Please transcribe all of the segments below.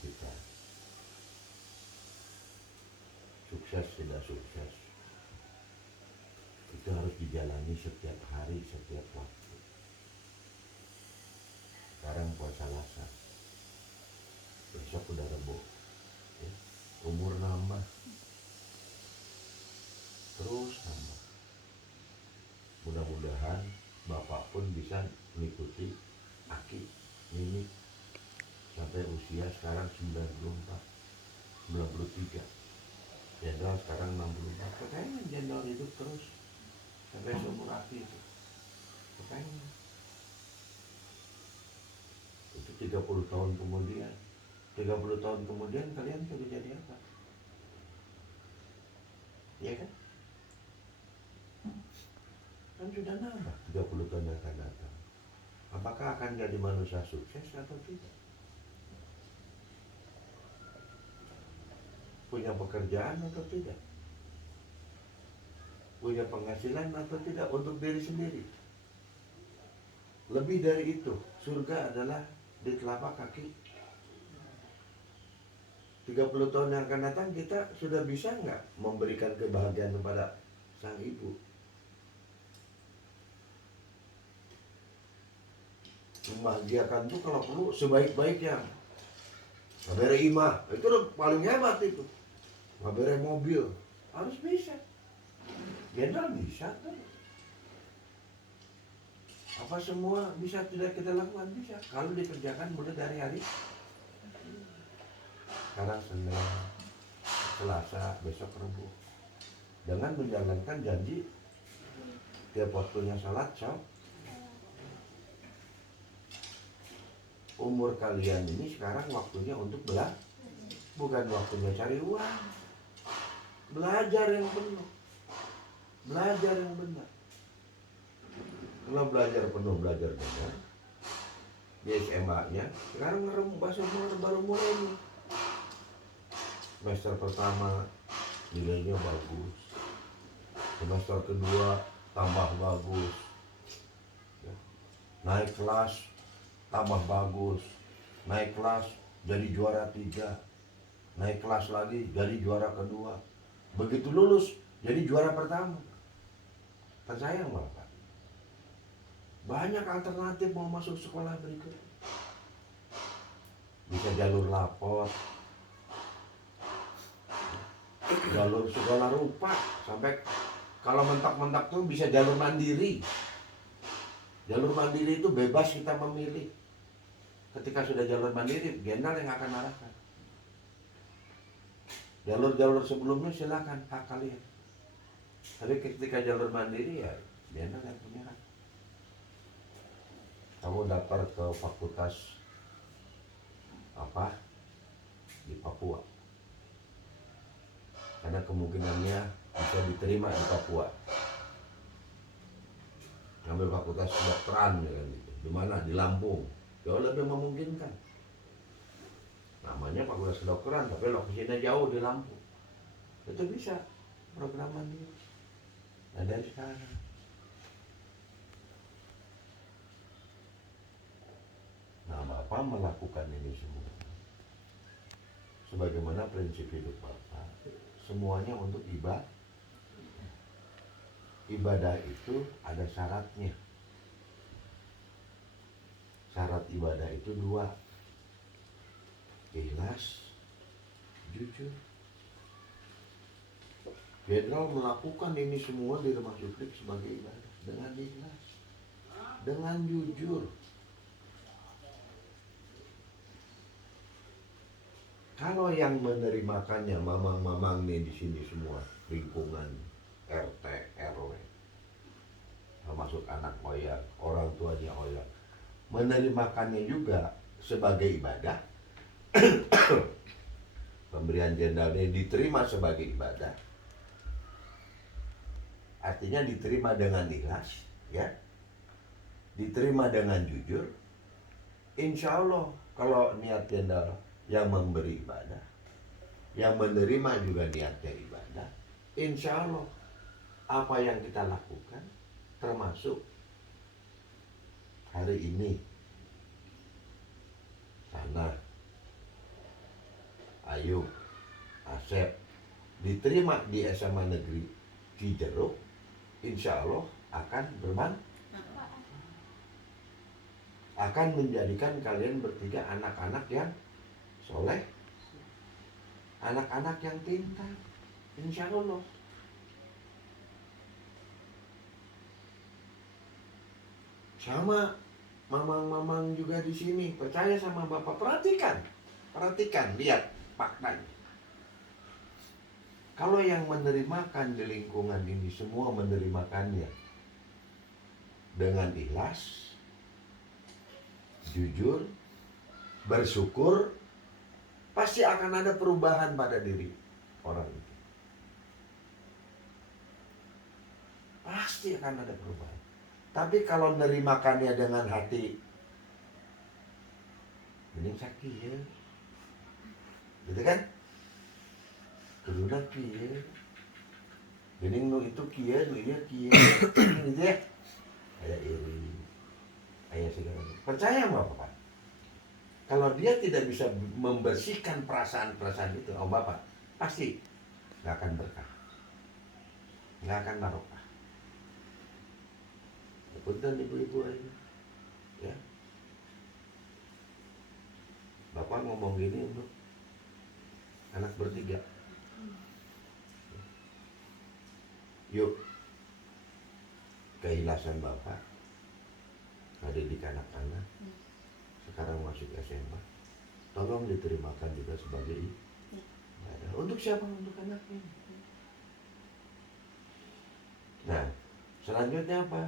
kita. Sukses tidak sukses, itu harus dijalani setiap hari, setiap waktu. Sekarang puasa Lasa, besok udah Rebo, ya. Umur nambah, terus nambah. Mudah-mudahan Bapak pun bisa mengikuti Aki ini sampai usia sekarang 94, 93. Jenderal sekarang 64. Kepengen jenderal hidup terus sampai seumur Aki itu. Kepengen. Itu 30 tahun kemudian. 30 tahun kemudian kalian sudah jadi apa? Iya kan? Kan sudah nambah 30 tahun yang akan datang. Apakah akan jadi manusia sukses atau tidak? Punya pekerjaan atau tidak? Punya penghasilan atau tidak untuk diri sendiri? Lebih dari itu, surga adalah di telapak kaki. 30 tahun yang akan datang kita sudah bisa nggak memberikan kebahagiaan kepada sang ibu? Membahagiakan tuh kalau perlu sebaik-baiknya. Ngabere imah, itu udah paling hebat itu. Ngabere mobil, harus bisa. Jenderal bisa kan? Apa semua bisa tidak kita lakukan? Bisa. Kalau dikerjakan mulai dari hari sekarang Senin, Selasa, besok Rabu. Dengan menjalankan janji tiap waktunya salat, umur kalian ini sekarang waktunya untuk belajar, bukan waktunya cari uang. Belajar yang penuh, belajar yang benar. Kalau belajar penuh, belajar benar, di SMA-nya sekarang bahasa baru mulai nih. Semester pertama nilainya bagus, semester kedua tambah bagus, ya. Naik kelas tambah bagus, naik kelas jadi juara 3, naik kelas lagi jadi juara kedua, begitu lulus jadi juara pertama. Kan sayang Bapak, banyak alternatif mau masuk sekolah berikutnya. Bisa jalur lapor, jalur sekolah rupa, sampai kalau mentak-mentak tuh bisa jalur mandiri. Jalur mandiri itu bebas kita memilih. Ketika sudah jalur mandiri, jenderal yang akan arahkan. Jalur-jalur sebelumnya silakan, hak kalian. Tapi ketika jalur mandiri ya jenderal yang punya hak. Kamu daftar ke fakultas apa di Papua, karena kemungkinannya bisa diterima di Papua. Ngambil fakultas kedokteran ya kan gitu. Di mana? Di Lampung. Jauh lebih memungkinkan. Namanya fakultas kedokteran, tapi lokasinya jauh di Lampung. Itu bisa program mandiri. Nah dari sekarang. Nah Bapak melakukan ini semua sebagaimana prinsip hidup Bapak, semuanya untuk ibadah. Ibadah itu ada syaratnya. Syarat ibadah itu 2. Ikhlas, jujur. Jenderal melakukan ini semua di rumah Suplik sebagai ibadah dengan ikhlas, dengan jujur. Kalau yang menerimakannya mamang-mamang nih di sini semua, lingkungan RT, RW, termasuk anak Oyak, orang tuanya Oyak, menerimakannya juga sebagai ibadah. Pemberian jenderal ini diterima sebagai ibadah, artinya diterima dengan ikhlas, ya, diterima dengan jujur. Insya Allah kalau niat jenderal yang memberi ibadah, yang menerima juga niatnya ibadah, insya Allah apa yang kita lakukan, termasuk hari ini sana Ayu, Asep diterima di SMA Negeri Cijeruk, insya Allah akan akan menjadikan kalian bertiga anak-anak yang soleh, anak-anak yang pintar, insya Allah. Sama mamang-mamang juga di sini, percaya sama Bapak, perhatikan, lihat faktanya. Kalau yang menerimakan di lingkungan ini semua menerimakannya dengan ikhlas, jujur, bersyukur, pasti akan ada perubahan pada diri orang itu. Pasti akan ada perubahan. Tapi kalau menerimakannya dengan hati mending sakit ya, gitu kan? Kedudak kieu. Geuning nu itu kieu, nu ieu kieu. Gitu ya. Aya iri. Aya segala. Percaya sama Bapak? Kalau dia tidak bisa membersihkan perasaan-perasaan itu, oh Bapak, pasti nggak akan berkah. Nggak akan barokah. Punten ibu-ibu aja. Ya. Bapak ngomong gini untuk anak bertiga. Yuk, keikhlasan Bapak mendidik anak-anak sekarang masuk SMA, tolong diterimakan juga sebagai ibadah. Untuk siapa? Untuk anaknya. Nah, selanjutnya apa?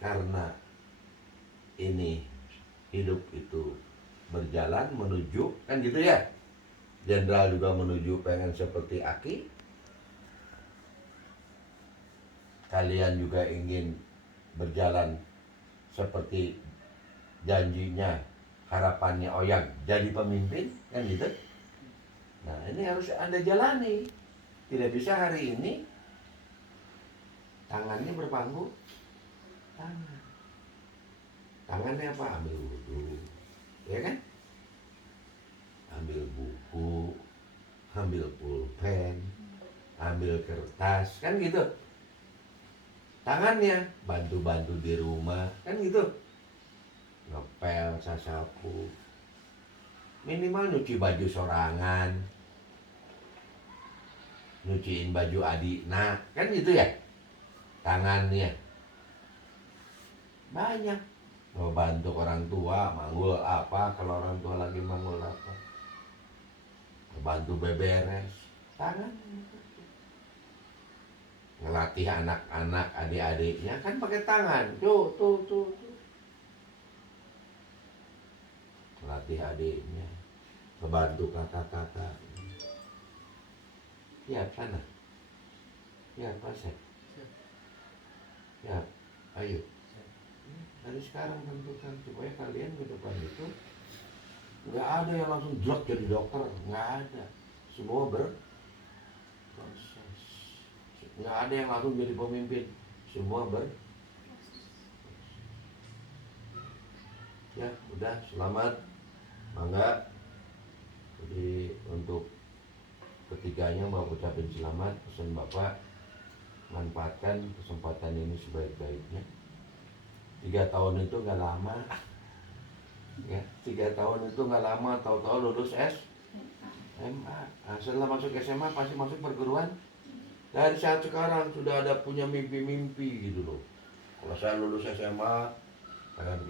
Karena ini hidup itu berjalan menuju, kan gitu ya, Jenderal juga menuju pengen seperti Aki, kalian juga ingin berjalan seperti janjinya, harapannya Oyang jadi pemimpin, kan gitu. Nah, ini harus Anda jalani. Tidak bisa hari ini tangannya berpangku tangan. Tangannya apa? Ambil wudhu, ya kan? Ambil buku, ambil pulpen, ambil kertas, kan gitu. Tangannya bantu-bantu di rumah, kan gitu. Ngepel, sasapu, minimal nyuci baju sorangan, nyuciin baju adik, nah kan gitu ya. Tangannya banyak, mau bantu orang tua manggul apa, kalau orang tua lagi manggul apa, bantu beberes, tangan. Ngelatih anak-anak, adik-adiknya kan pakai tangan, tuh. Ngelatih adiknya, ngebantu kakak-kakak. Ya, sana. Ya, pasek. Ya, ayo. Dari sekarang tentukan supaya kalian ke depan itu nggak ada yang langsung drop jadi dokter, nggak ada. Semua berproses. Nggak ada yang langsung jadi pemimpin, semua ya udah, selamat, mangga. Jadi untuk ketiganya mau ucapin selamat, pesan Bapak manfaatkan kesempatan ini sebaik-baiknya. 3 tahun itu nggak lama, ya 3 tahun itu nggak lama, tahu-tahu lulus SMA. Nah, setelah masuk SMA pasti masuk perguruan. Dari saat sekarang sudah ada punya mimpi-mimpi gitu loh. Kalau saya lulus SMA, pengen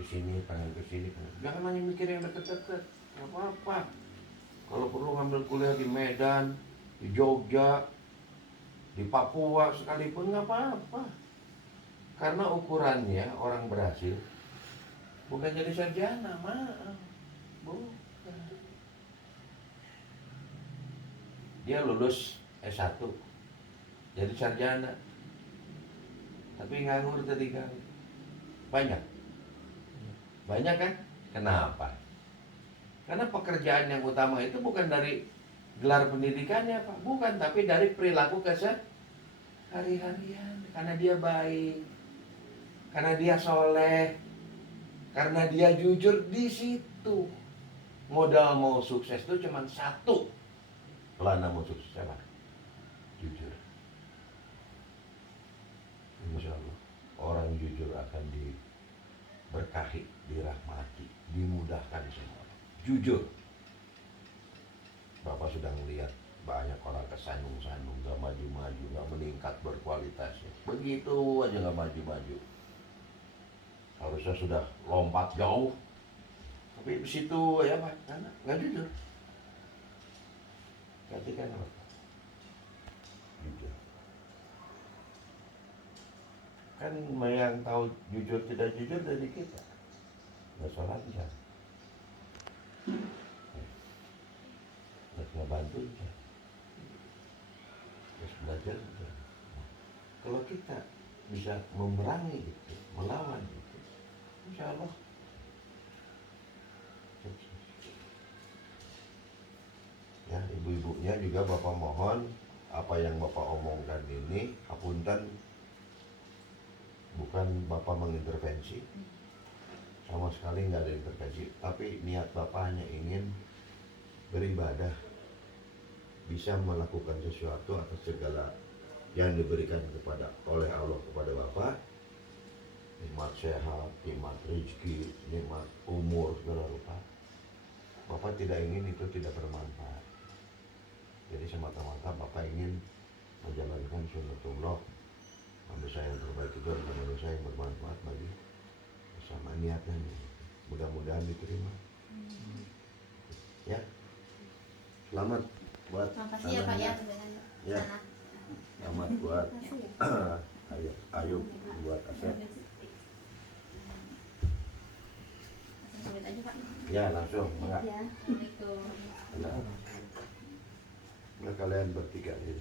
kesini. Jangan hanya mikir yang deket-deket, nggak apa-apa. Kalau perlu ngambil kuliah di Medan, di Jogja, di Papua sekalipun nggak apa-apa. Karena ukurannya orang berhasil bukan jadi sarjana, maaf, bukan. Dia lulus S1 jadi sarjana, tapi nganggur tadi kan. Banyak kan? Kenapa? Karena pekerjaan yang utama itu bukan dari gelar pendidikannya, Pak, bukan, tapi dari perilaku kesehari-harian. Karena dia baik, karena dia soleh, karena dia jujur, di situ. Modal mau sukses itu cuma satu. Pelana mau sukses apa? Jujur. Insya Allah orang jujur akan diberkahi, dirahmati, dimudahkan semua. Jujur. Bapak sudah melihat banyak orang kesandung-sandung, gak maju-maju, gak meningkat berkualitasnya. Begitu aja gak maju-maju. Harusnya sudah lompat jauh, tapi di situ ya Pak, karena nggak jujur. Perhatikan apa? Jujur. Kan yang tahu jujur tidak jujur dari kita. Nggak sholatnya, nggak ngebantu, terus belajar. Kalau kita bisa memerangi itu, melawan itu, insya Allah ya. Ibu-ibunya juga Bapak mohon apa yang Bapak omongkan ini apunten, bukan Bapak mengintervensi, sama sekali nggak ada intervensi, tapi niat Bapak hanya ingin beribadah, bisa melakukan sesuatu atas segala yang diberikan oleh Allah kepada Bapak, nikmat sehat, nikmat rezeki, nikmat umur segala rupa. Bapak tidak ingin itu tidak bermanfaat. Jadi semata-mata Bapak ingin menjalankan sunnatullah, manusia yang terbaik itu adalah manusia yang bermanfaat bagi bersama, niatnya. Mudah-mudahan diterima. Ya, selamat buat makasih ya Pak ya. Ya, selamat buat Ayub buat Asep. Sebut aja Pak. Ya langsung, enggak. Assalamualaikum. Nah, kalian bertiga gitu.